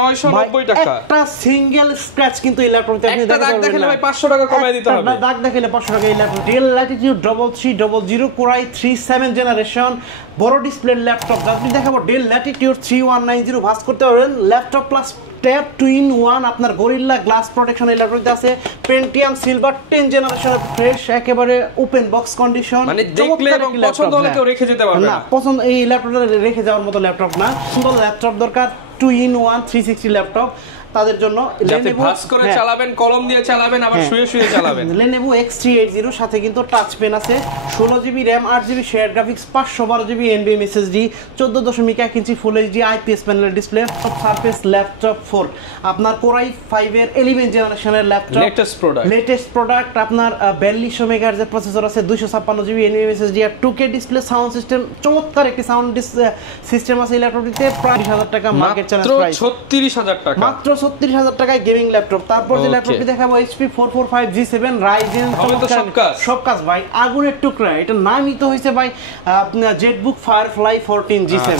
990 টাকা একটা single scratch কিন্তু এই ল্যাপটপে আপনি একটা দাগ দেখালে ভাই 500 টাকা কমায় দিতে হবে দাগ দেখালে 500 টাকা এই laptop Dell Latitude 3300 core i3 7 generation বড় ডিসপ্লে ল্যাপটপ আপনি দেখাবো ডেল ল্যাটিটিউড 3190 ভাস করতে পারবেন ল্যাপটপ প্লাস ট্যাব 2-in-1 আপনার গরিল্লা গ্লাস প্রোটেকশন এই ল্যাপটপে আছে পেন্টিয়াম সিলভার 10 জেনারেশন ফ্রেশ একেবারে ওপেন বক্স কন্ডিশন মানে দেখলে এবং পছন্দ হলে কেউ রেখে যেতে পারবে না পছন্দ এই ল্যাপটপটা রেখে যাওয়ার মতো ল্যাপটপ না সুন্দর ল্যাপটপ দরকার 2-in-1 360 ল্যাপটপ তাদের জন্য যাতে ভাস করে চালাবেন কলম দিয়ে চালাবেন আবার শুয়ে শুয়ে চালাবেন Lenovo X380 সাথে কিন্তু টাচ পেন আছে 16GB RAM 8GB share graphics 512GB NVMe SSD 14.1 inch full HD IPS প্যানেলের ডিসপ্লে সারফেস ল্যাপটপ 4 আপনার Core i5 এর 11 জেনারেশনের ল্যাপটপ লেটেস্ট প্রোডাক্ট আপনার 4200 মেগাহার্জ এর প্রসেসর আছে 256GB NVMe SSD আর 2K ডিসপ্লে সাউন্ড সিস্টেম চমৎকার একটি সাউন্ড সিস্টেম আছে এই ল্যাপটপটিতে প্রায় 30000 টাকা মার্কেট চ্যালেঞ্জ প্রাইস 36000 টাকা মাত্র 36000 টাকায় গেমিং ল্যাপটপ তারপর যে ল্যাপটপটি দেখাবো HP 445G7 Ryzen সব কাজ ভাই আগুনের টুকরা এটা নামই তো হইছে ভাই আপনার জেটবুক ফায়ারফ্লাই 14G7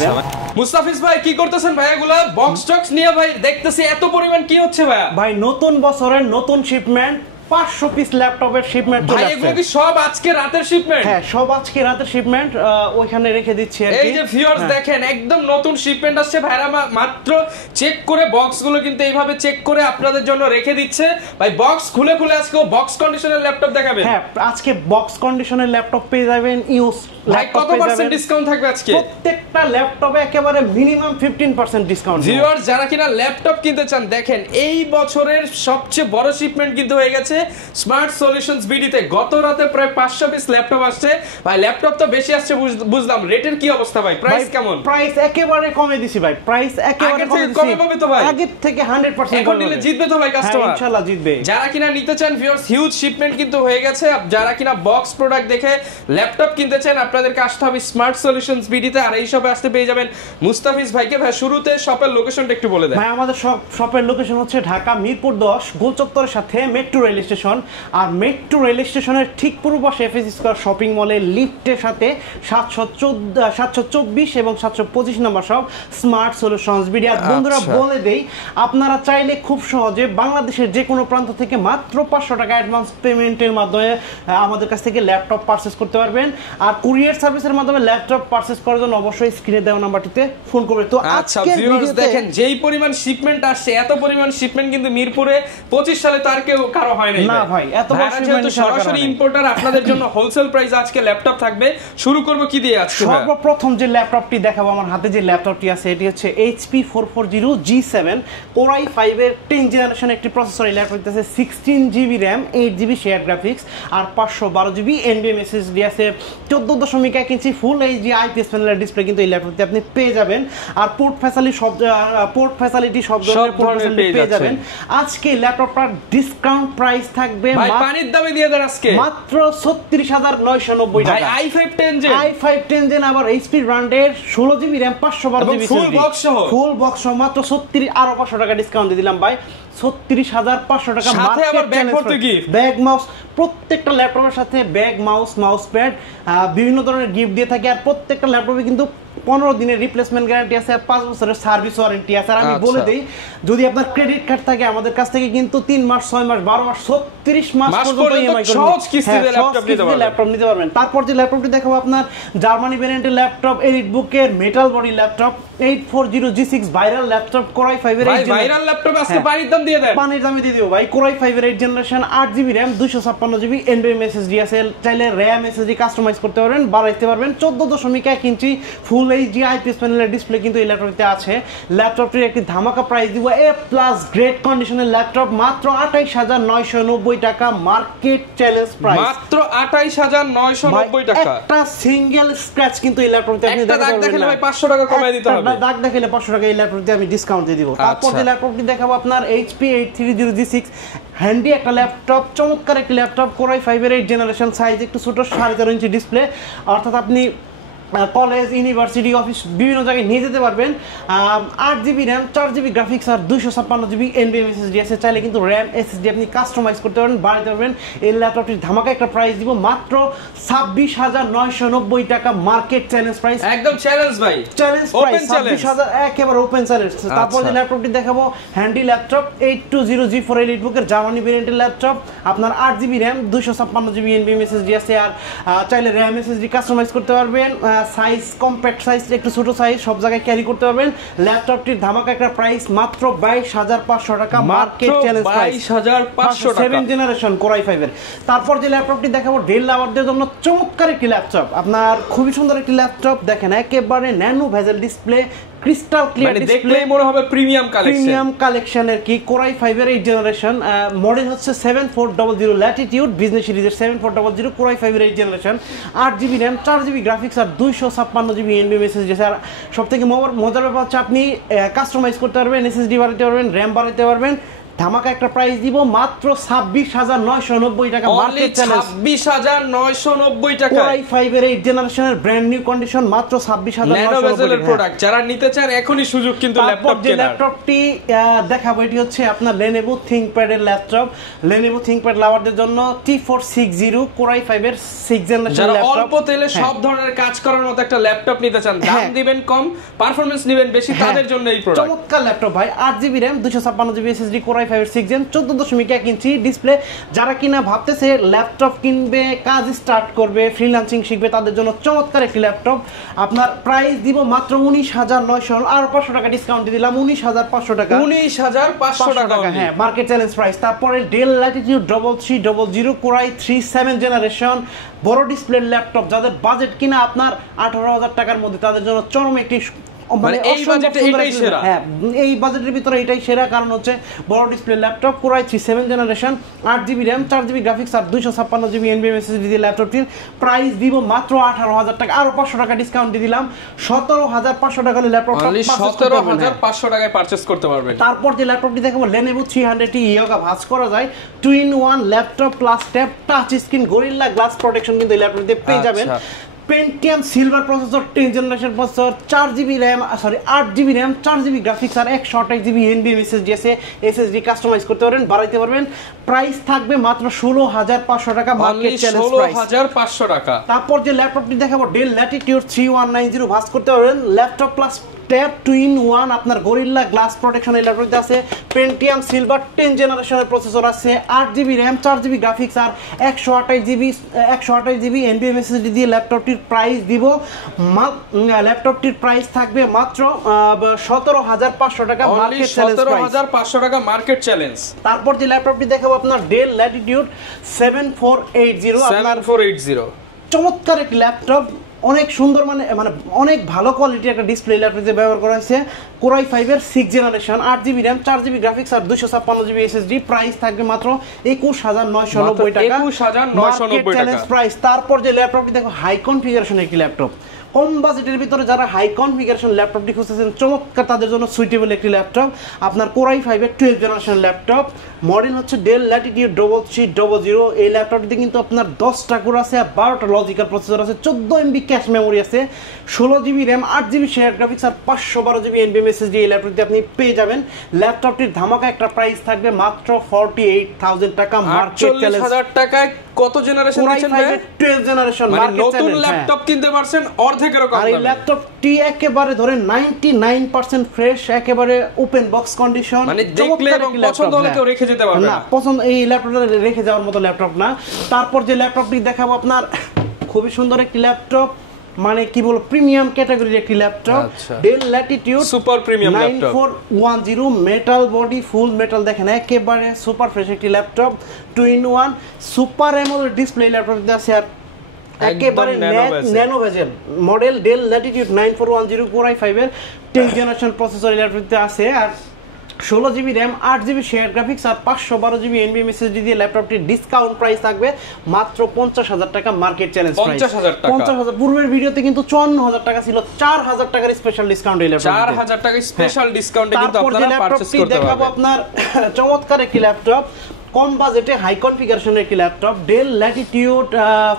মুস্তাফিজ ভাই কি করতেছেন ভাই এগুলা বক্স টক্স নিয়ে ভাই দেখতেছি এত পরিমাণ কি হচ্ছে ভাই ভাই নতুন বছরের নতুন শিপমেন্ট 500 পিস ল্যাপটপের শিপমেন্ট চলে আসছে ভাই এগুলো কি সব আজকে রাতের শিপমেন্ট হ্যাঁ সব আজকে রাতের শিপমেন্ট ওইখানে রেখে দিচ্ছি আর এই যে ভিউয়ার্স দেখেন একদম নতুন শিপমেন্ট আসছে ভাইরা মাত্র চেক করে বক্সগুলো কিন্তু এইভাবে চেক করে আপনাদের জন্য রেখে দিচ্ছে ভাই বক্স খুলে খুলে আজকে বক্স কন্ডিশনের ল্যাপটপ দেখাবেন হ্যাঁ আজকে বক্স কন্ডিশনের ল্যাপটপ পেয়ে যাবেন ইউজ ভাই কত পার্সেন্ট ডিসকাউন্ট থাকবে আজকে প্রত্যেকটা ল্যাপটপে একেবারে মিনিমাম 15% ডিসকাউন্ট ভিউয়ার্স যারা কিনা ল্যাপটপ কিনতে চান দেখেন এই বছরের সবচেয়ে বড় শিপমেন্ট কিন্তু হয়ে গেছে স্মার্ট সলিউশনস বিডিতে গত রাতে প্রায় 500 পিস ল্যাপটপ আসছে ভাই ল্যাপটপ তো বেশি আসছে বুঝলাম রেটের কি অবস্থা ভাই প্রাইস কেমন প্রাইস একেবারে কমে দিছি ভাই প্রাইস একেবারে কমে পাবে তো ভাই আগে থেকে 100% এখন নিলে জিতবে তো ভাই কাস্টমার ইনশাআল্লাহ জিতবে যারা কিনা নিতে চান ভিউয়ার্স হিউজ শিপমেন্ট কিন্তু হয়ে গেছে যারা কিনা বক্স প্রোডাক্ট দেখে ল্যাপটপ কিনতে চান আপনাদেরকে আসতে হবে স্মার্ট সলিউশনস বিডিতে আর এই শপে আসতে পেয়ে যাবেন মুস্তাফিজ ভাইকে ভাই শুরুতে শপের লোকেশনটা একটু বলে দেন ভাই আমাদের শপের লোকেশন হচ্ছে ঢাকা মিরপুর 10 গোল চত্বরের সাথে মেট্রো রেল স্টেশন আর মেট্রো রেল স্টেশনের ঠিক পূর্ব পাশে এফএস স্কয়ার শপিং মলে লিফটের সাথে 724 এবং 725 নম্বর সব স্মার্ট সলিউশনস বিডি আর বন্ধুরা বলে দেই আপনারা চাইলে খুব সহজে বাংলাদেশের যে কোনো প্রান্ত থেকে মাত্র 500 টাকা অ্যাডভান্স পেমেন্টের মাধ্যমে আমাদের কাছ থেকে ল্যাপটপ পারচেজ করতে পারবেন আর কুরিয়ার সার্ভিসের মাধ্যমে ল্যাপটপ পারচেজ করার জন্য অবশ্যই স্ক্রিনে দেওয়া নাম্বারটিতে ফোন করবে তো আজকে ভিউয়ার্স দেখেন যেই পরিমাণ শিপমেন্ট আসছে এত পরিমাণ শিপমেন্ট কিন্তু মিরপুরে 25 সালে তার কেউ কারো হয় নাই না ভাই এত বড় শিপমেন্ট সরাসরি ইম্পোর্টার আপনাদের জন্য হোলসেল প্রাইসে আজকে ল্যাপটপ থাকবে শুরু করব কি দিয়ে আজকে সর্বপ্রথম যে ল্যাপটপটি দেখাবো আমার হাতে যে ল্যাপটপটি আছে এটি হচ্ছে HP 440G7 Core i5 এর 10 জেনারেশন একটি প্রসেসর এই ল্যাপটপটিতে আছে 16GB RAM 8GB share graphics আর 512GB NVMe SSD আছে 14.1 ইঞ্চি ফুল এইচডি IPS প্যানেলের ডিসপ্লে কিন্তু এই ল্যাপটপে আপনি পেয়ে যাবেন আর পোর্ট ফ্যাসিলিটি সব ধরনের পোর্ট ফ্যাসিলিটি পেয়ে যাবেন আজকে ল্যাপটপটার ডিসকাউন্ট প্রাইস থাকবে ভাই পানির দামে দিয়ে দেন আজকে মাত্র 36990 টাকা ভাই i5 10 জেন আবার HP ব্র্যান্ডের 16GB RAM 512GB full box সহ মাত্র 36 আরো 500 টাকা ডিসকাউন্ট দিয়ে দিলাম ভাই 36500 টাকা সাথে আবার ব্যাগ ভর্তি গিফট ব্যাগ মাউস প্রত্যেকটা ল্যাপটপের সাথে ব্যাগ মাউস প্যাড বিভিন্ন ধরনের গিফট দিয়ে থাকে আর প্রত্যেকটা ল্যাপটপে কিন্তু 15 দিনের রিপ্লেসমেন্ট গ্যারান্টি আছে আর 5 বছরের সার্ভিস ওয়ারেন্টি আছে আর আমি বলে দেই যদি আপনার ক্রেডিট কার্ড থাকে আমাদের কাছ থেকে কিন্তু 3 মাস 6 মাস 12 মাস 36 মাস পর্যন্ত ইএমআই করে সহজ কিস্তিতে ল্যাপটপ নিতে পারবেন তারপর যে ল্যাপটপটি দেখাবো আপনার জার্মানি ভেরিয়েন্টের ল্যাপটপ এলিটবুকের metal body laptop 840G6 viral laptop Core i5 এর ভাইরাল ল্যাপটপ আজকে পানির দাম দিয়ে দেন পানির দামে দিয়ে দিও ভাই Core i5 এর 8 generation 8GB RAM 256GB NVMe SSD আছে চাইলে RAM SSD কাস্টমাইজ করতে পারবেন বাড়াইতে পারবেন 14.1 ইঞ্চি ফুল এইচডি IPS প্যানেলের ডিসপ্লে কিন্তু এই ল্যাপটপটিতে আছে ল্যাপটপটির একটি ধামাকা প্রাইস দিব A+ গ্রেড কন্ডিশনের ল্যাপটপ মাত্র 28990 টাকা মার্কেট চ্যালেঞ্জ প্রাইস মাত্র 28990 টাকা একটা সিঙ্গেল স্ক্র্যাচ কিন্তু এই ল্যাপটপটিতে আপনি দেখালে ভাই 500 টাকা কমায় দিতে হবে দাগ দেখালে 500 টাকা এই ল্যাপটপটিতে আমি ডিসকাউন্ট দিয়ে দিব তারপর যে ল্যাপটপটি দেখাবো আপনার HP 830G6 হ্যান্ডি একটা ল্যাপটপ চমৎকার একটি ল্যাপটপ Core i5 এর 8 জেনারেশন সাইজ একটু ছোট 13.5 ইঞ্চি ডিসপ্লে অর্থাৎ আপনি কলেজ, ইউনিভার্সিটি, অফিস বিভিন্ন জায়গায় নিয়ে যেতে পারবেন। 8GB র্যাম, 4GB গ্রাফিক্স আর 256GB NVMe SSD আছে। চাইলে কিন্তু র্যাম SSD আপনি কাস্টমাইজ করতে পারবেন, বাড়াতে পারবেন। এই ল্যাপটপটির ধামাকা একটা প্রাইস দিব মাত্র 26,990 টাকা, মার্কেট চ্যালেঞ্জ প্রাইস। একদম চ্যালেঞ্জ ভাই, চ্যালেঞ্জ প্রাইস 26,000, একেবারে ওপেন চ্যালেঞ্জ। তারপর যে ল্যাপটপটি দেখাবো হ্যান্ডি ল্যাপটপ 8200G4 এলিটবুকের জার্মানি ভেরিয়েন্টের ল্যাপটপ। আপনার 8GB RAM, 256GB NVMe SSD আছে। আর চাইলে র্যাম SSD কাস্টমাইজ করতে পারবেন। সাইজ কম্প্যাক্ট সাইজ, একটু ছোট সাইজ, সব জায়গায় ক্যারি করতে পারবেন। ল্যাপটপটির ধামাকা একটা প্রাইস মাত্র 22,500 টাকা, মার্কেট চ্যালেঞ্জ প্রাইস 22,500 টাকা, 7 জেনারেশন কোর i5 এর। তারপর যে ল্যাপটপটি দেখাবো ডেল লাভারদের জন্য চমৎকার একটি ল্যাপটপ, আপনার খুবই সুন্দর একটি ল্যাপটপ। দেখেন একেবারে nano bezel display, crystal clear display, দেখলেই মনে হবে প্রিমিয়াম কালেকশনের কি কোর i5 এর 8 জেনারেশন। মডেল হচ্ছে 7400 ল্যাটিটিউড বিজনেস সিরিজের 7400 কোর i5 এর 8 generation. 8GB RAM, 4GB graphics আর 256GB NVMe SSD। আর সবথেকে মজার ব্যাপার হচ্ছে আপনি কাস্টমাইজ করতে পারবেন, SSD বাড়াতে পারবেন, র্যাম বাড়াতে পারবেন। ধামাকা একটা প্রাইস দিব মাত্র 26,990 টাকা, মার্কেট চ্যালেঞ্জ 26,990 টাকা। কোর i5 এর 8 জেনারেশনের ব্র্যান্ড নিউ কন্ডিশন মাত্র 26,990 টাকা। প্রোডাক্ট যারা নিতে চান এখনই সুযোগ কিন্তু ল্যাপটপ কেনার। ল্যাপটপটি দেখাবো এটি হচ্ছে আপনার Lenovo ThinkPad এর ল্যাপটপ। Lenovo ThinkPad লাভারদের জন্য T460 কোর i5 এর 6 জেনারেশন যারা ল্যাপটপ, অল্প তেলে সব ধরনের কাজ করার মতো একটা ল্যাপটপ নিতে চান, দাম দিবেন কম, পারফরম্যান্স নেবেন বেশি, তাদের জন্য এই প্রোডাক্ট। চমৎকার ল্যাপটপ ভাই, 8GB RAM, 256GB SSD, core i5 এর 6 জেন, 14.1 ইঞ্চি ডিসপ্লে। যারা কিনা ভাবতেছে ল্যাপটপ কিনবে, কাজ স্টার্ট করবে, ফ্রিল্যান্সিং শিখবে, তাদের জন্য চমৎকার একটি ল্যাপটপ। আপনার প্রাইস দিব মাত্র 19,900, আর 500 টাকা ডিসকাউন্ট দিয়ে দিলাম 19,500 টাকা, 19,500 টাকা, হ্যাঁ মার্কেট চ্যালেঞ্জ প্রাইস। তারপরে del Latitude 3300 core i3 7 generation বড় ডিসপ্লের ল্যাপটপ। যাদের বাজেট কিনা আপনার 18,000 টাকার মধ্যে, তাদের জন্য চরম একটি মানে এই বাজেটে এটাই সেরা। হ্যাঁ এই বাজেটের ভিতরে এটাই সেরা, কারণ হচ্ছে বড় display laptop, core i3 7 generation, 8GB RAM, 4GB graphics আর 256GB NVMe SSD দিয়ে ল্যাপটপটির প্রাইস দিব মাত্র 18,000 টাকা, আরো 500 টাকা ডিসকাউন্ট দিয়ে দিলাম 17,500 টাকা ল্যাপটপটা 17,500 টাকায় পারচেজ করতে পারবেন। তারপর যে ল্যাপটপটি দেখাবো Lenovo 300T ইয়োগা, ভাঁজ করা যায় 2-in-1 laptop plus tab touch screen, gorilla glass protection কিন্তু এই ল্যাপটপ দিয়ে পেয়ে যাবেন। Pentium silver processor, 10 generation processor, 8GB RAM, 4GB graphics আর 128GB NVMe SSD আছে। SSD কাস্টমাইজ করতে পারবেন, বাড়াইতে পারবেন। প্রাইস থাকবে মাত্র 16,500 টাকা, মার্কেট চ্যালেঞ্জ প্রাইস 16,500 টাকা। তারপর যে ল্যাপটপটি দেখাবো ডেল ল্যাটিটিউড 3190, ভাঁজ করতে পারবেন, ল্যাপটপ প্লাস ট্যাব 2-in-1, আপনার গরিল্লা গ্লাস প্রোটেকশন এই ল্যাপটপটিতে আছে। পেন্টিয়াম সিলভার 10 জেনারেশনের প্রসেসর আছে, 8GB র্যাম, 4GB গ্রাফিক্স আর 128GB NVMe SSD দিয়ে ল্যাপটপটির প্রাইস দিব ল্যাপটপটির প্রাইস থাকবে মাত্র 17,500 টাকা, মার্কেট চ্যালেঞ্জ প্রাইস 17,500 টাকা, মার্কেট চ্যালেঞ্জ। তারপর যে ল্যাপটপটি দেখাবো আপনার ডেল ল্যাটিটিউড 7480, চমৎকার একটি ল্যাপটপ, অনেক সুন্দর, মানে অনেক ভালো কোয়ালিটির একটা ডিসপ্লে ল্যাপটপে ব্যবহার করা হয়েছে। কোর i5 এর 6 generation, 8GB RAM, 4GB graphics আর 256GB SSD। প্রাইস থাকবে মাত্র 21,990 টাকা, 21,990 টাকা প্রাইস। তারপর যে ল্যাপটপটি দেখো হাই কনফিগারেশনের একটি ল্যাপটপ, কম বাজেটের ভিতরে যারা হাই কনফিগারেশন ল্যাপটপটি খুঁজতেছেন চমৎকার, তাদের জন্য সুইটেবল একটি ল্যাপটপ। আপনার কোর i5 এর 12 জেনারেশন ল্যাপটপ, মডেল হচ্ছে ডেল ল্যাটিটিউড 3300। এই ল্যাপটপটিতে কিন্তু আপনার 10টা কোর আছে, 12টা লজিক্যাল প্রসেসর আছে, 14MB ক্যাশ মেমোরি আছে, 16GB RAM, 8GB share graphics আর 512GB NVMe SSD এই ল্যাপটপটিতে আপনি পেয়ে যাবেন। ল্যাপটপটির ধামাকা একটা প্রাইস থাকবে মাত্র 48,000 টাকা, মার্কেট চ্যালেঞ্জ 48,000 টাকায়। কত জেনারেশন দিচ্ছেন ভাই? 12 জেনারেশন, মানে নতুন ল্যাপটপ কিনতে পারছেন অর্ধেকেরও কম দামে। আর এই ল্যাপটপটি একেবারে ধরে 99% ফ্রেশ, একেবারে ওপেন বক্স কন্ডিশন, মানে দেখলে এবং পছন্দ হলে কেউ রেখে যেতে পারবে না। পছন্দ এই ল্যাপটপটা রেখে যাওয়ার মতো ল্যাপটপ না। তারপর যে ল্যাপটপটি দেখাবো আপনার খুবই সুন্দর একটি ল্যাপটপ, মানে কি বলবো প্রিমিয়াম ক্যাটাগরির একটি laptop, Dell Latitude super premium laptop 9410, metal body, full metal, দেখেন একেবারে সুপার ফ্রেশ একটি laptop, 2-in-1 super AMOLED display ল্যাপটপটিতে আছে। আর একেবারে nano bezel model Dell Latitude 9410 core i5 এর 10 জেনারেশন প্রসেসর ল্যাপটপটিতে আছে। আর 16GB RAM, 8GB share graphics আর 512GB NVMe SSD দিয়ে ল্যাপটপটির ডিসকাউন্ট প্রাইস থাকবে মাত্র 50,000 টাকা, মার্কেট চ্যালেঞ্জ প্রাইস 50,000। পূর্বের ভিডিওতে কিন্তু 54,000 টাকা ছিল, 4,000 টাকার স্পেশাল ডিসকাউন্ট এই ল্যাপটপ, 4,000 টাকা স্পেশাল ডিসকাউন্টে কিন্তু আপনারা পারচেজ করতে পারবেন। দেখাবো আপনার চমৎকার একটি ল্যাপটপ কম বাজেটে হাই কনফিগারেশনের একটি ল্যাপটপ ডেল ল্যাটিটিউড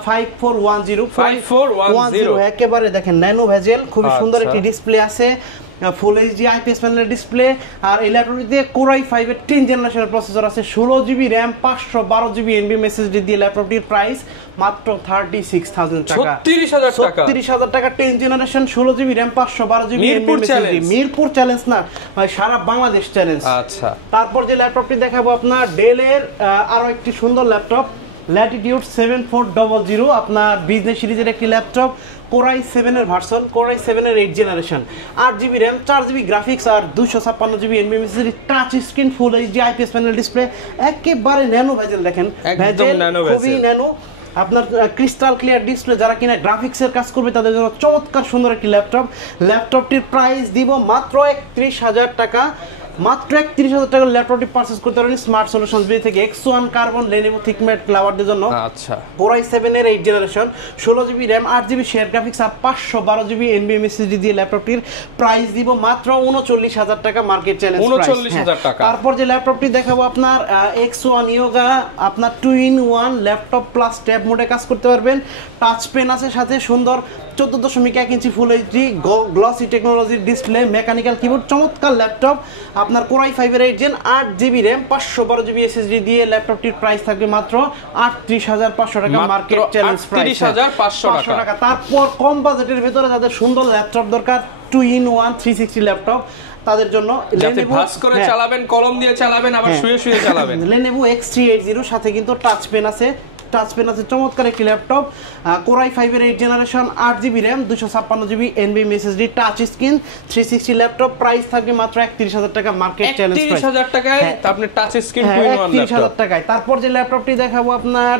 5410 একেবারে দেখেন ন্যানো ভেজেল, খুবই সুন্দর একটি ডিসপ্লে আছে, ফুল এইচডি আইপিএস প্যানেলের ডিসপ্লে। আর এই ল্যাপটপটিতে কোরাই 5 এর 10 জেনারেশনের প্রসেসর আছে, 16GB RAM 512GB NVMe SSD দিয়ে ল্যাপটপটির প্রাইস মাত্র 36,000 টাকা, 36,000 টাকা 10 generation 16GB RAM 512GB NVMe SSD। Mirpur challenge না ভাই, সারা বাংলাদেশ চ্যালেঞ্জ। আচ্ছা, তারপর যে ল্যাপটপটি দেখাবো আপনার ডেলের আরো একটি সুন্দর ল্যাপটপ ল্যাটিটিউড 7400, আপনার বিজনেস সিরিজের একটি ল্যাপটপ, কোরাই 7 এর ভার্সন, কোরাই 7 এর 8 generation, 8GB RAM 4GB graphics আর 256GB NVMe SSD, touch screen, full HD IPS panel display, একেবারে ন্যানো ভেজেল, দেখেন ভেজেল খুবই ন্যানো, আপনার ক্রিস্টাল ক্লিয়ার ডিসপ্লে। যারা কিনা গ্রাফিক্সের কাজ করবে তাদের জন্য চমৎকার সুন্দর একটি ল্যাপটপ। ল্যাপটপটির প্রাইস দিব মাত্র 31,000 টাকা, মাত্র 31,000 টাকার ল্যাপটপটি পারচেজ করতে পারেন স্মার্ট সলিউশনস বি থেকে। X1 কার্বন লেনোভো থিকম্যাট ক্লাউডের জন্য। আচ্ছা, কোরাই 7 এর 8 generation, 16GB RAM 8GB share graphics আর 512GB NVMe SSD দিয়ে ল্যাপটপটির প্রাইস দিব মাত্র 39,000 টাকা, মার্কেট চ্যালেঞ্জ প্রাইস 39,000 টাকা। তারপর যে ল্যাপটপটি দেখাবো আপনার X1 ইয়োগা, আপনার 2-in-1 ল্যাপটপ প্লাস ট্যাব মোডে কাজ করতে পারবেন, টাচ পেন আছে সাথে, সুন্দর 14.1 ইঞ্চি ফুল এইচডি গ্লসি টেকনোলজির ডিসপ্লে, মেকানিক্যাল কিবোর্ড, চমৎকার ল্যাপটপ। আপনার কোরাই 5 এর 8 gen 8GB RAM 512GB SSD দিয়ে ল্যাপটপটির প্রাইস থাকবে মাত্র 38,500 টাকা, মার্কেট চ্যালেঞ্জ প্রাইস 38,500 টাকা। তারপর কম বাজেটের ভিতরে যাদের সুন্দর ল্যাপটপ দরকার, 2-in-1 360 ল্যাপটপ, তাদের জন্য লেনোভো ভাস করে চালাবেন, কলম দিয়ে চালাবেন, আবার শুয়ে শুয়ে চালাবেন, লেনোভো X380 সাথে কিন্তু টাচ পেন আছে, চমৎকার একটি ল্যাপটপ, কোরাই 5 এর 8 generation, 8GB RAM 256GB NVMe SSD, touch screen 360 laptop, price থাকবে মাত্র 31,000 টাকা, মার্কেট চ্যালেঞ্জ প্রাইস 31,000 টাকায় আপনি টাচ স্ক্রিন 31,000 টাকায়। তারপর যে ল্যাপটপটি দেখাবো আপনার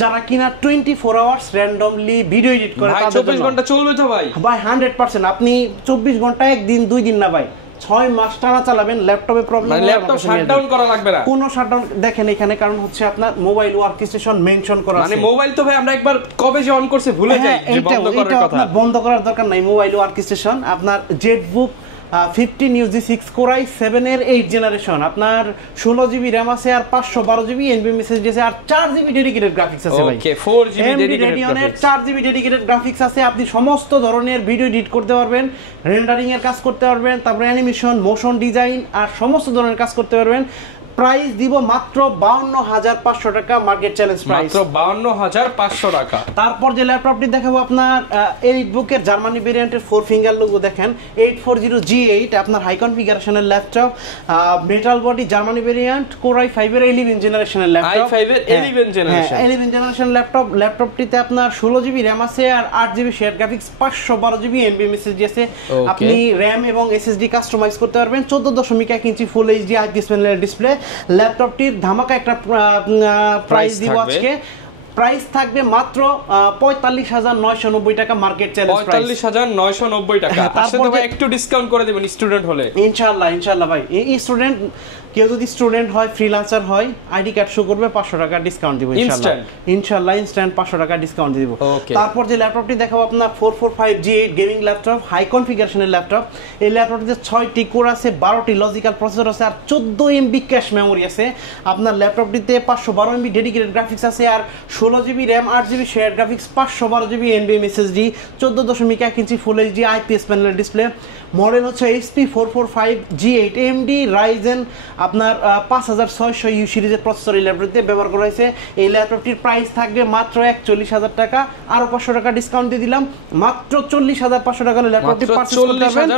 যারা কিনা 24 আওয়ার্স র্যান্ডমলি ভিডিও এডিট করে, 24 ঘন্টা চলবে তো ভাই 100%, আপনি 24 ঘন্টা একদিন 2 দিন না ভাই, 6 মাস টানা চালাবেন, ল্যাপটপে প্রবলেম হবে, ল্যাপটপ শাটডাউন করা লাগবে না, কোনো শাটডাউন দেখেন এখানে, কারণ হচ্ছে আপনার মোবাইল ওয়ার্ক স্টেশন মেনশন করা আছে, মানে মোবাইল তো ভাই আমরা একবার কবে যে অন করছে ভুলে যাই, যে বন্ধ করার কথা, আপনার বন্ধ করার দরকার নাই, মোবাইল ওয়ার্ক স্টেশন। আপনার জেটবুক 15 UG6 কোরাই 7 এর 8 জেনারেশন, আপনার 16GB RAM আছে আর 512GB NVMe SSD আছে আর 4GB ডেডিকেটেড গ্রাফিক্স আছে ভাই, ওকে 4GB dedicated 4GB dedicated graphics আছে। আপনি সমস্ত ধরনের ভিডিও এডিট করতে পারবেন, রেন্ডারিং এর কাজ করতে পারবেন, তারপরে অ্যানিমেশন, মোশন ডিজাইন আর সমস্ত ধরনের কাজ করতে পারবেন। প্রাইস দিব মাত্র 52,500 টাকা, মার্কেট চ্যালেঞ্জ প্রাইস মাত্র 52,500 টাকা। তারপর যে ল্যাপটপটি দেখাবো আপনার এলিটবুকের জার্মানি ভেরিয়েন্টের 4 ফিঙ্গার লোগো, দেখেন 840G8, আপনার হাই কনফিগারেশনের laptop, metal body Germany variant, core i 5 এর 11 জেনারেশনের ল্যাপটপ, i5 এর 11 জেনারেশন 11 জেনারেশন ল্যাপটপ। ল্যাপটপটিতে আপনার 16GB RAM আছে আর 8GB share graphics, 512GB NVMe SSD আছে, আপনি RAM এবং SSD কাস্টমাইজ করতে পারবেন, 14.1 ইঞ্চি ফুল এইচডি আইপিএস প্যানেলের ডিসপ্লে। ল্যাপটপটির ধামাকা একটা প্রাইস দিব আজকে, প্রাইস থাকবে মাত্র 45,990 টাকা, মার্কেট চ্যালেঞ্জ প্রাইস 45,990 টাকা। তারপর একটু ডিসকাউন্ট করে দেবেন স্টুডেন্ট হলে, ইনশাআল্লাহ ভাই। এই স্টুডেন্ট কেউ যদি স্টুডেন্ট হয়, ফ্রিল্যান্সার হয়, আইডি কার্ড শো করবে, 500 টাকা ডিসকাউন্ট দিব ইনশাআল্লাহ, ইনস্ট্যান্ট 500 টাকা ডিসকাউন্ট দিব। তারপর যে ল্যাপটপটি দেখাবো আপনার 445G8 গেমিং ল্যাপটপ, হাই কনফিগারেশনের ল্যাপটপ। এই ল্যাপটপটিতে 6টি কোর আছে, 12টি লজিক্যাল প্রসেসর আছে আর 14 MB ক্যাশ মেমোরি আছে। আপনার ল্যাপটপটিতে 512 MB ডেডিকেটেড গ্রাফিক্স আছে আর 16GB RAM 8GB share graphics, 512GB NVMe SSD, 14.1 inch full HD IPS প্যানেলের ডিসপ্লে। মডেল হচ্ছে HP 445G8 AMD Ryzen, আপনার 5600U সিরিজের প্রসেসর এই ল্যাপটপটিতে ব্যবহার করা হয়েছে। এই ল্যাপটপটির প্রাইস থাকবে মাত্র 41,000 টাকা, আরো 500 টাকা ডিসকাউন্ট দিয়ে দিলাম, মাত্র 40,500 টাকা ল্যাপটপটি পারচেজ করতে পারবেন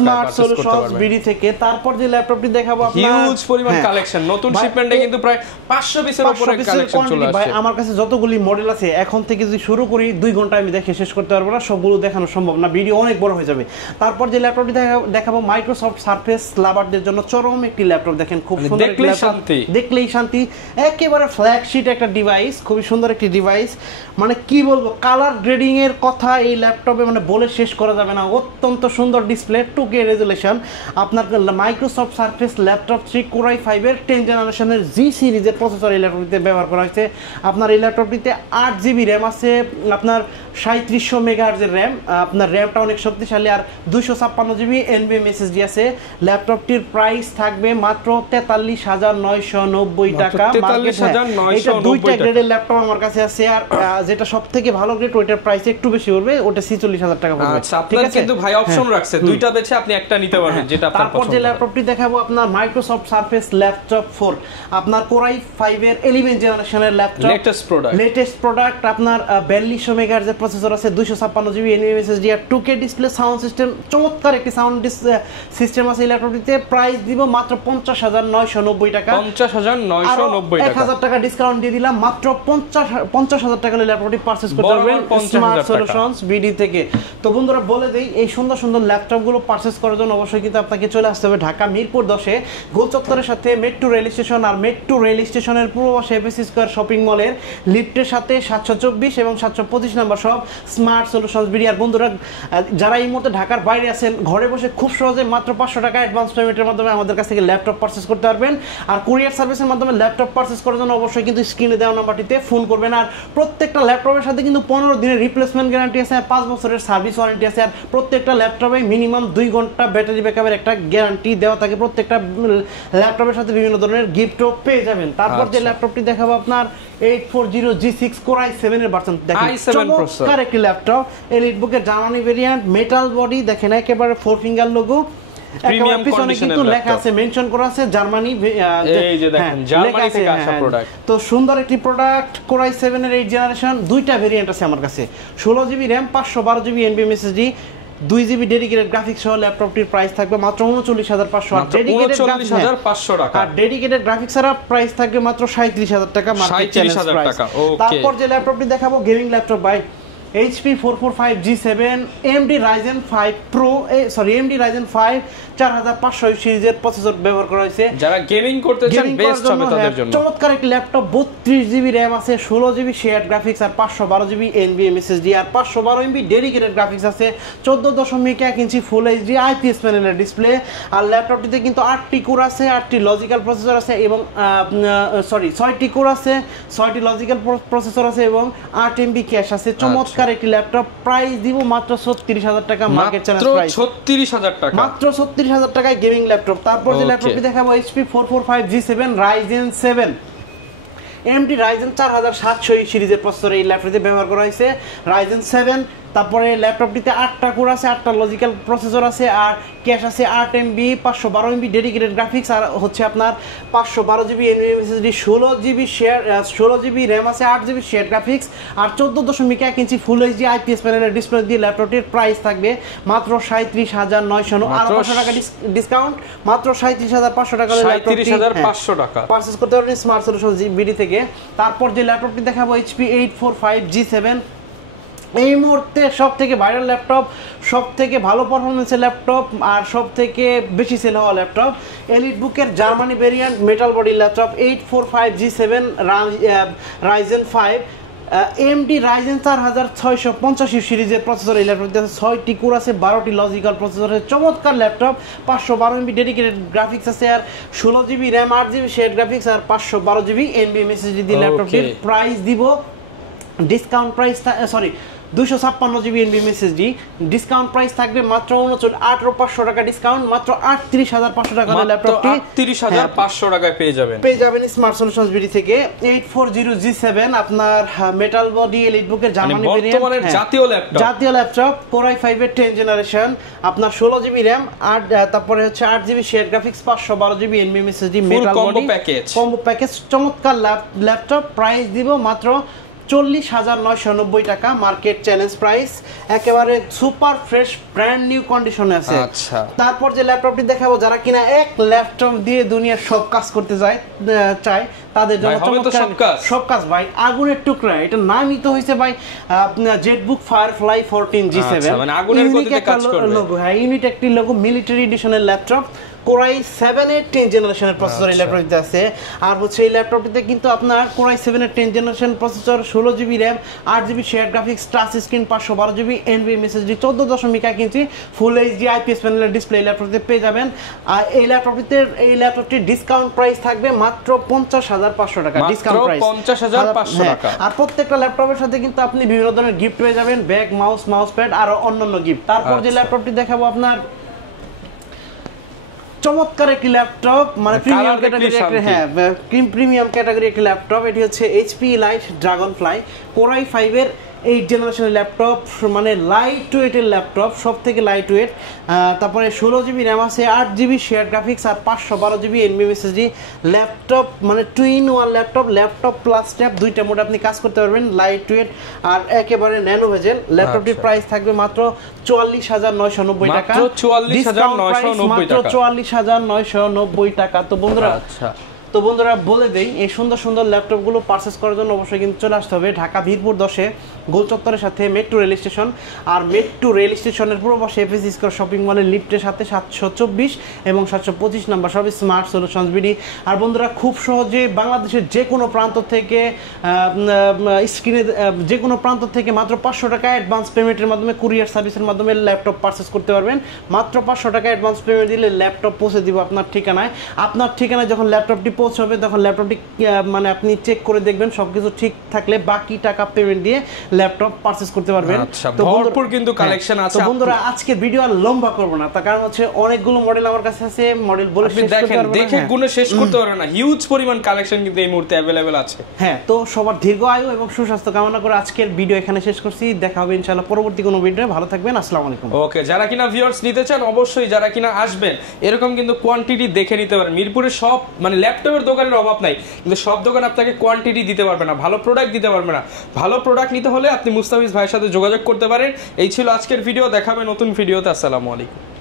স্মার্ট সলিউশনস বিডি থেকে। তারপর যে ল্যাপটপটি দেখাবো আপনার হিউজ পরিমাণ কালেকশন, নতুন শিপমেন্টে কিন্তু প্রায় 500 পিসের উপরে কালেকশন চলে আসছে ভাই। আমার কাছে যতগুলি মডেল আছে এখন থেকে যদি শুরু করি 2 ঘন্টা আমি দেখে শেষ করতে পারবো না, সবগুলো দেখানো সম্ভব না, ভিডিও অনেক বড় হয়ে যাবে। তারপর যে ল্যাপটপটি দেখাবো মাইক্রোসফট সারফেস লাভারদের জন্য চরম একটি ল্যাপটপ, দেখেন খুব সুন্দর, দেখলেই শান্তি, একেবারে ফ্ল্যাগশিট একটা ডিভাইস, খুবই সুন্দর একটি ডিভাইস, মানে কি বলবো, কালার গ্রেডিং এর কথা এই ল্যাপটপে মানে বলে শেষ করা যাবে না, অত্যন্ত সুন্দর ডিসপ্লে, 2K রেজুলেশন। আপনার মাইক্রোসফট সারফেস ল্যাপটপ 3 কোরাই 5 এর 10 জেনারেশনের G সিরিজের প্রসেসর এই ল্যাপটপটিতে ব্যবহার করা হয়েছে। আপনার এই ল্যাপটপটিতে 8GB RAM আছে, আপনার 3700 মেগাহার্জের র্যাম, আপনার র্যামটা অনেক শক্তিশালী, আর 256 জিবি এনবিএম এসএসডি আছে। ল্যাপটপটির প্রাইস থাকবে মাত্র 43,990 টাকা। এটা দুইটা গ্রেডের ল্যাপটপ আমার কাছে আছে, আর যেটা সবথেকে ভালো গ্রেড ওইটার প্রাইস একটু বেশি পড়বে, ওটা 46,000 টাকা পড়বে। আচ্ছা, আপনারা কিন্তু ভাই অপশন রাখছে দুইটা বেছে আপনি একটা নিতে পারবেন যেটা আপনার পছন্দ। তারপর যে ল্যাপটপটি দেখাবো আপনার মাইক্রোসফট সারফেস ল্যাপটপ 4, আপনার কোর i5 এর 11 জেনারেশনের ল্যাপটপ, লেটেস্ট প্রোডাক্ট। আপনার 4200 মেগাহার্জের প্রসেসর আছে, 256 জিবি এনভিএম এসএসডি আর 2K ডিসপ্লে, সাউন্ড সিস্টেম চমৎকার একটি সাউন্ড সিস্টেম আছে এই ল্যাপটপটিতে। প্রাইস দিব মাত্র 50,990 টাকা। 50,990 টাকা, 1000 টাকা ডিসকাউন্ট দিয়ে দিলাম, মাত্র 50,000 টাকা ল্যাপটপটি পারচেজ করতে পারবেন স্মার্ট সলিউশনস বিডি থেকে। তো বন্ধুরা বলে দেই, এই সুন্দর সুন্দর ল্যাপটপগুলো পারচেজ করার জন্য অবশ্যই কিন্তু আপনাকে চলে আসতে হবে ঢাকা মিরপুর 10-এ গোল চত্বরের সাথে মেট্রো রেল স্টেশন, আর মেট্রো রেল স্টেশনের পূর্ব পাশে এফএসসি স্কয়ার শপিং মলের লিফটের সাথে 724 এবং 725 নাম্বার সব স্মার্ট সলিউশনস বিডি। আর বন্ধুরা যারা এই মুহূর্তে ঢাকার বাইরে আছেন, ঘরে বসে খুব সহজে মাত্র 500 টাকা অ্যাডভান্স পেমেন্টের মাধ্যমে আমাদের কাছ থেকে ল্যাপটপ পারচেজ করতে পারবেন। আর কুরিয়ার সার্ভিসের মাধ্যমে ল্যাপটপ পারচেজ করার জন্য অবশ্যই কিন্তু স্ক্রিনে দেওয়া নাম্বারটিতে ফোন করবেন। আর প্রত্যেকটা ল্যাপটপের সাথে কিন্তু 15 দিনের রিপ্লেসমেন্ট গ্যারান্টি আছে, আর 5 বছরের সার্ভিস ওয়ারেন্টি আছে। আর প্রত্যেকটা ল্যাপটপে মিনিমাম 2 ঘন্টা ব্যাটারি ব্যাকআপের একটা গ্যারান্টি দেওয়া থাকে। প্রত্যেকটা ল্যাপটপের সাথে বিভিন্ন ধরনের গিফটও পেয়ে যাবেন। তারপর যে ল্যাপটপটি দেখাবো আপনার 840 G6 কোর i7 এর ভার্সন, দেখেন চমৎকার একটি ল্যাপটপ, এলিট বুকের জার্মানি ভেরিয়েন্ট, মেটাল বডি, দেখেন একেবারে 4 ফিঙ্গার লোগো, একেবারে পিছনে কিন্তু লেখা আছে, মেনশন করা আছে জার্মানি, এই যে দেখেন জার্মানি থেকে আসা প্রোডাক্ট। তো সুন্দর একটি প্রোডাক্ট, কোর i7 এর 8 জেনারেশন, দুইটা ভেরিয়েন্ট আছে আমার কাছে, 16 GB RAM, 512 GB NVM SSD, 2 GB dedicated graphics সহ ল্যাপটপটির প্রাইস থাকবে মাত্র 39,500 টাকা। আর ডেডিকেটেড গ্রাফিক্স এর প্রাইস থাকবে মাত্র 37,000 টাকা মার্কেট চ্যালেঞ্জ প্রাইস। তারপর যে ল্যাপটপটি দেখাবো gaming laptop by HP 445 G7 AMD Ryzen 5 Pro AMD Ryzen 5 4500 সিরিজের প্রসেসর ব্যবহার করা হয়েছে। যারা গেমিং করতে চান বেস্ট হবে তাদের জন্য। চমৎকার একটি ল্যাপটপ, 32 জিবি র‍্যাম আছে, 16 জিবি শেয়ার্ড গ্রাফিক্স আর 512 জিবি এনভিএম এসএসডি আর 512 এমবি ডেডিকেটেড গ্রাফিক্স আছে, 14.1 ইঞ্চি ফুল এইচডি আইপিএস প্যানেলের ডিসপ্লে। আর ল্যাপটপটিতে কিন্তু 8টি কোর আছে, 8টি লজিক্যাল প্রসেসর আছে এবং 6টি কোর আছে, 6টি লজিক্যাল প্রসেসর আছে এবং 8 এমবি ক্যাশ আছে। চমৎকার একটি ল্যাপটপ, প্রাইস দিব মাত্র 36,000 টাকা মার্কেট চ্যালেঞ্জ প্রাইস। 36,000 টাকা, মাত্র 36,000 টাকায় গেমিং ল্যাপটপ। তারপর যে ল্যাপটপটি দেখাবো HP 445 G7 Ryzen 7 AMD Ryzen 4700 সিরিজের প্রসেসর এই ল্যাপটপে ব্যবহার করা হয়েছে, Ryzen 7। তারপরে ল্যাপটপটিতে 8টা কোর আছে, 8টা লজিক্যাল প্রসেসর আছে আর ক্যাশ আছে 8 এমবি, 512 এমবি ডেডিকেটেড গ্রাফিক্স আর হচ্ছে আপনার 512 GB NVM SSD, 16 GB RAM আছে, 8 জিবি শেয়ার গ্রাফিক্স আর 14.1 ইঞ্চি ফুল এইচডি আইপিএস প্যানেলের ডিসপ্লে দিয়ে ল্যাপটপটির প্রাইস থাকবে মাত্র 37,900 আর 500 টাকা ডিসকাউন্ট, মাত্র 37,500 টাকা 37,500 টাকা পারচেজ করতে পারবেন স্মার্ট সলিউশন বিডি থেকে। তারপর যে ল্যাপটপটি দেখাবো HP 845 G7 এই মুহূর্তে সব থেকে ভাইরাল ল্যাপটপ, সব থেকে ভালো পারফরমেন্সের ল্যাপটপ আর সব থেকে বেশি সেল হওয়া ল্যাপটপ, এলিট বুকের Germany variant metal body laptop 845 G7 Ryzen 5 AMD Ryzen 4650 সিরিজের প্রসেসর এই ল্যাপটপটিতে আছে, 6টি কোর আছে, 12টি লজিক্যাল প্রসেসর আছে। চমৎকার ল্যাপটপ, 512 এমবি ডেডিকেটেড গ্রাফিক্স আছে আর 16 GB RAM, 8 GB share graphics আর 512 জিবি এনভিএম এসএসডি দিয়ে ল্যাপটপটির প্রাইস দিব discount price 256 GB NVM SSD, discount price থাকবে মাত্র 18,500 টাকা ডিসকাউন্ট, মাত্র 38,500 টাকা ল্যাপটপটি 38,500 টাকায় পেয়ে যাবেন স্মার্ট সলিউশনস বিডি থেকে। 840 G7 আপনার মেটাল বডি এলিট বুকের জার্মানি ভেরিয়েন্ট, বর্তমানের জাতীয় ল্যাপটপ কোর i5 এর 10 জেনারেশন, আপনার 16 জিবি র‍্যাম আর তারপরে হচ্ছে 8 GB share graphics, 512 GB NVM SSD, metal body combo package. চমৎকার ল্যাপটপ, প্রাইস দিব মাত্র 40,990 টাকা মার্কেট চ্যালেঞ্জ প্রাইস, একেবারে সুপার ফ্রেশ ব্র্যান্ড নিউ কন্ডিশনে আছে। আচ্ছা, তারপর যে ল্যাপটপটি দেখাবো যারা কিনা এক ল্যাপটপ দিয়ে দুনিয়ার সব কাজ করতে চায় তাদের জন্য সব কাজ ভাই আগুনের টুকরা, এটা নামই তো হয়েছে ভাই জেটবুক ফায়ারফ্লাই 14 G7, মানে আগুনের গতিতে কাজ করবে লোগো, হ্যাঁ ইউনিট একটি লোগো, মিলিটারি এডিশনের ল্যাপটপ, Core i7 এর 10 জেনারেশনের প্রসেসর এই ল্যাপটপটিতে আছে। আর হচ্ছে এই ল্যাপটপটিতে কিন্তু আপনার Core i7 এর 10 generation processor, 16GB RAM, 8GB share graphics, touch screen, 512GB NVMe SSD, 14.1 inch full HD IPS প্যানেলের ডিসপ্লে ল্যাপটপটিতে পেয়ে যাবেন। আর এই ল্যাপটপটির ডিসকাউন্ট প্রাইস থাকবে মাত্র 50,500 টাকা, ডিসকাউন্ট প্রাইস 50,500 টাকা। আর প্রত্যেকটা ল্যাপটপের সাথে কিন্তু আপনি বিভিন্ন ধরনের গিফট পেয়ে যাবেন, ব্যাগ, মাউস প্যাড আর অন্যান্য গিফট। তারপর যে ল্যাপটপটি দেখাবো আপনার চমৎকার একটি ল্যাপটপ, মানে প্রিমিয়াম ক্যাটাগরি একটা, হ্যাঁ প্রিমিয়াম ক্যাটাগরি একটি ল্যাপটপ। এটি হচ্ছে HP light Dragonfly Core i5 এর 8 জেনারেশনের ল্যাপটপ, মানে লাইট ওয়েটের ল্যাপটপ, সব থেকে লাইট ওয়েট। তারপরে 16GB র্যাম আছে, 8GB শেয়ার গ্রাফিক্স আর 512GB NVMe SSD ল্যাপটপ, মানে twin one laptop plus tab, দুইটা মোডে আপনি কাজ করতে পারবেন, লাইট ওয়েট আর একেবারে ন্যানো ভেজেল। ল্যাপটপটির প্রাইস থাকবে মাত্র 44,990 টাকা, মাত্র 44,990 টাকা। তো বন্ধুরা বলে দেই, এই সুন্দর সুন্দর ল্যাপটপগুলো পারচেস করার জন্য অবশ্যই কিন্তু চলে আসতে হবে ঢাকা মিরপুর 10-এ গোল চত্বরের সাথে মেট্রো রেল স্টেশন। আর মেট্রো রেল স্টেশনের পূর্ব পাশে এফএসি স্কয়ার শপিং মলের লিফটের সাথে 724 এবং 725 নাম্বার সব স্মার্ট সলিউশনস বিডি। আর বন্ধুরা খুব সহজে বাংলাদেশের যে কোনো প্রান্ত থেকে স্ক্রিনে যে কোনো প্রান্ত থেকে মাত্র 500 টাকা অ্যাডভান্স পেমেন্টের মাধ্যমে কুরিয়ার সার্ভিসের মাধ্যমে ল্যাপটপ পারচেস করতে পারবেন। মাত্র 500 টাকা অ্যাডভান্স পেমেন্ট দিলে ল্যাপটপ পৌঁছে দিব আপনার ঠিকানায়। আপনার ঠিকানায় যখন ল্যাপটপটি পৌঁছবে তখন ল্যাপটপটি মানে আপনি চেক করে দেখবেন, সবকিছু ঠিক থাকলে বাকি টাকা পেমেন্ট দিয়ে ল্যাপটপ পারচেজ করতে পারবেন। তো ভরপুর কিন্তু কালেকশন আছে। তো বন্ধুরা আজকের ভিডিও আর লম্বা করব না, তার কারণ হচ্ছে অনেকগুলো মডেল আমার কাছে আছে, মডেল বলে শেষ করতে পারবো না, দেখে গুণে শেষ করতে পারবো না, হিউজ পরিমাণ কালেকশন কিন্তু এই মুহূর্তে अवेलेबल আছে। হ্যাঁ, তো সবার দীর্ঘ আয়ু এবং সুস্বাস্থ্য কামনা করে আজকের ভিডিও এখানে শেষ করছি। দেখা হবে ইনশাআল্লাহ পরবর্তী কোনো ভিডিওতে। ভালো থাকবেন, আসসালামু আলাইকুম। ওকে, যারা কিনা ভিউয়ার্স নিতে চান অবশ্যই যারা কিনা আসবেন এরকম কিন্তু কোয়ান্টিটি দেখে নিতে পারেন। মিরপুরে সব মানে ল্যাপটপের দোকানের অভাব নাই, কিন্তু সব দোকান আপনাকে কোয়ান্টিটি দিতে পারবে না, ভালো প্রোডাক্ট দিতে পারবে না। ভালো প্রোডাক্ট নিতে হলে আপনি মুস্তাফিজ ভাইয়ের সাথে যোগাযোগ করতে পারেন। এই ছিল আজকের ভিডিও, দেখাবে নতুন ভিডিওতে। আসসালামু আলাইকুম।